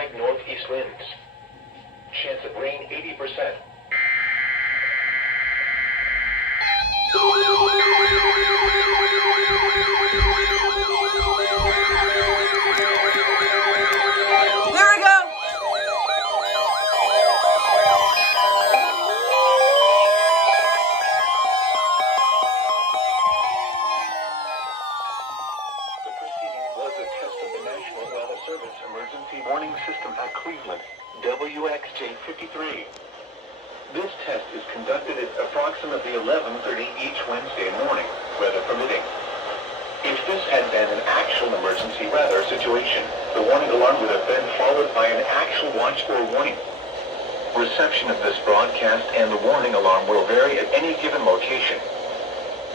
light northeast winds. Chance of rain 80%. There we go. The proceeding was a test of the National Weather Service Emergency Warning System at Cleveland, WXJ-53. This test is conducted at approximately 11:30 each Wednesday morning, weather permitting. If this had been an actual emergency weather situation, the warning alarm would have been followed by an actual watch or warning. Reception of this broadcast and the warning alarm will vary at any given location.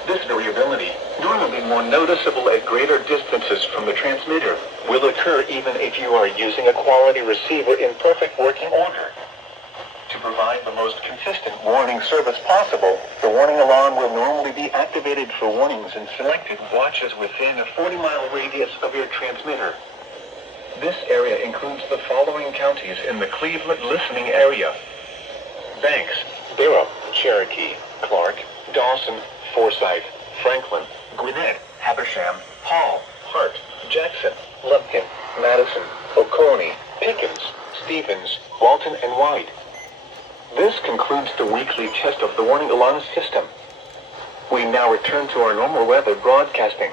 This variability, normally more noticeable at greater distances from the transmitter, will occur even if you are using a quality receiver in perfect working order. To provide the most consistent warning service possible, the warning alarm will normally be activated for warnings in selected watches within a 40-mile radius of your transmitter. This area includes the following counties in the Cleveland listening area: Banks, Barrow, Cherokee, Clark, Dawson, Forsyth, Franklin, Gwinnett, Habersham, Hall, Hart, Jackson, Lumpkin, Madison, Oconee, Pickens, Stevens, Walton, and White. This concludes the weekly test of the warning alarm system. We now return to our normal weather broadcasting.